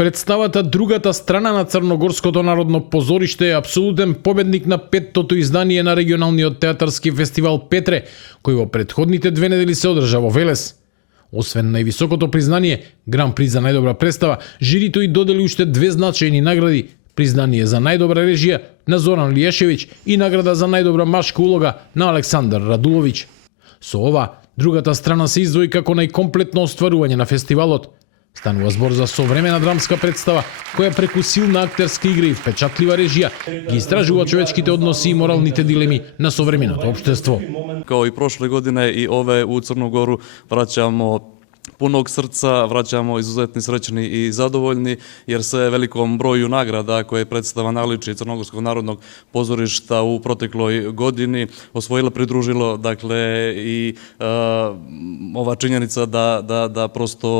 Представата Другата страна на Црногорското народно позориште е апсолутен победник на петтото издание на регионалниот театарски фестивал Петре, кој во претходните 2 недели се одржа во Велес. Освен највисокото признание, Гран При за најдобра представа, жирито и додели уште 2 значајни награди: признание за најдобра режија на Зоран Лијашевиќ и награда за најдобра машка улога на Александар Радуловиќ. Со ова, Другата страна се издвои како најкомплетно остварување на фестивалот. Станува збор за современа драмска представа, која преку силна актерска игра и впечатлива режија ги истражува човечките односи и моралните дилеми на современото општество. Као и прошле године и ове у Црногору враќамо пуног срца, враќамо изузетни среќни и задоволни, jer се великом броју награда кој представа наличи Црногорскog народnog позоришта у протеклој години освоила, придружило, dakle, и ова чињеница да просто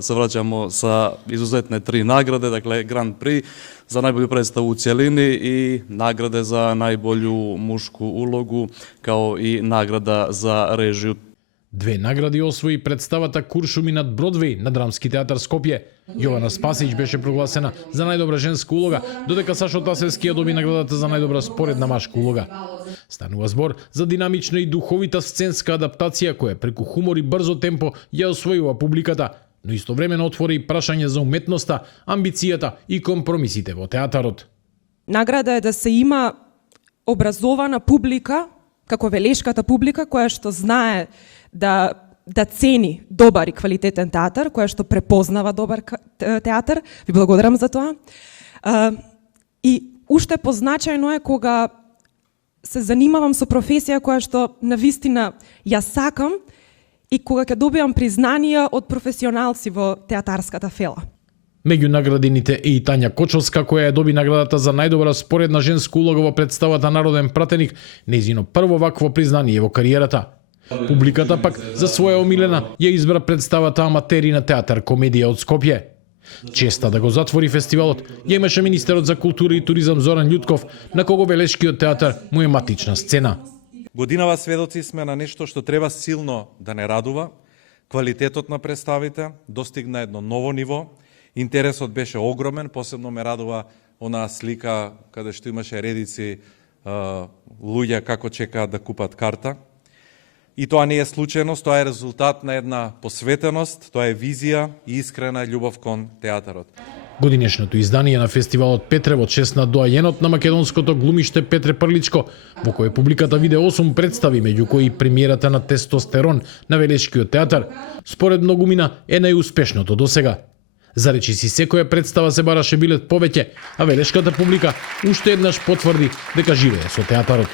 се враќамо са изузетне 3 награде, dakle, Гран При за најбољу представу у целини и награде за најбољу мушку улогу, као и награда за режију. 2 награди освои представата Куршуми над Бродвеј на Драмски театар Скопје. Јована Спасиć беше прогласена за најдобра женска улога, додека Сашо Тасевски ја доби наградата за најдобра споредна машка улога. Станува збор за динамична и духовита сценска адаптација која преку хумор и брзо темпо ја освојува публиката, но истовремено отвори и прашање за уметноста, амбицијата и компромисите во театарот. Награда е да се има образована публика, како велешката публика, која што знае да цени добар и квалитетен театар, која што препознава добар театар. Ви благодарам за тоа. И уште позначајно е кога се занимавам со професија која што навистина ја сакам и кога ќе добивам признанија од професионалци во театарската фела. Меѓу наградените е и Тања Кочовска, која ја доби наградата за најдобра споредна женска улога во представата Народен пратеник, нејзино прво вакво признание во кариерата. Публиката пак за своја омилена ја избра представата Аматери на театар Комедија од Скопје. Честа да го затвори фестивалот ја имаше министерот за култура и туризам Зоран Љутков, на кого велешкиот театар му е матична сцена. Годинава сведоци сме на нешто што треба силно да не радува. Квалитетот на представите достигна едно ново ниво. Интересот беше огромен, посебно ме радува онаа слика каде што имаше редици луѓе како чекаат да купат карта. И тоа не е случајност, тоа е резултат на една посветеност, тоа е визија и искрена љубов кон театарот. Годинешното издание на фестивалот Петре во чест на доајенот на македонското глумиште Петре Прличко, во кој публиката виде 8 представи, меѓу кои премиерата на Тестостерон на Велешкиот театар, според многумина е најуспешното досега. За речиси секоја представа се бараше билет повеќе, а велешката публика уште еднаш потврди дека живее со театарот.